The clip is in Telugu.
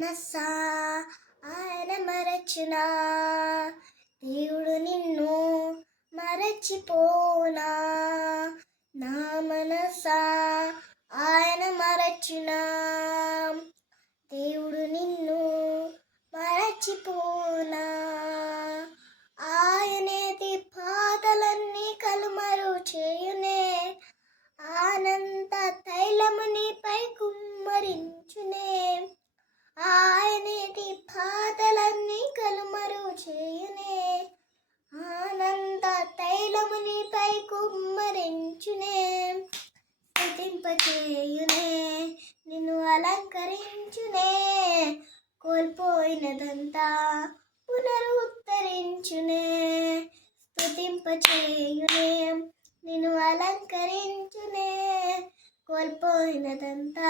నసా ఆయన మరచునా, దేవుడు నిన్ను మరచిపోనా. నా మనసా ఆయన మరచునా, దేవుడు నిన్ను మరచిపోనా. ఆయనేది బాధలన్నీ కలుమరు చేయునే, ఆనంద తైలము నీపై కుమ్మరించునే. ఆయనేది బాధలన్నీ కలుమరు చేయునే, ఆనంద తైలము నీపై కుమ్మరించునే. స్తుతింపచేయునే, నిన్ను అలంకరించునే, కోల్పోయినదంతా పునరుద్ధరించునే. స్తుతింపచేయునే, నిన్ను అలంకరించునే, కోల్పోయినదంతా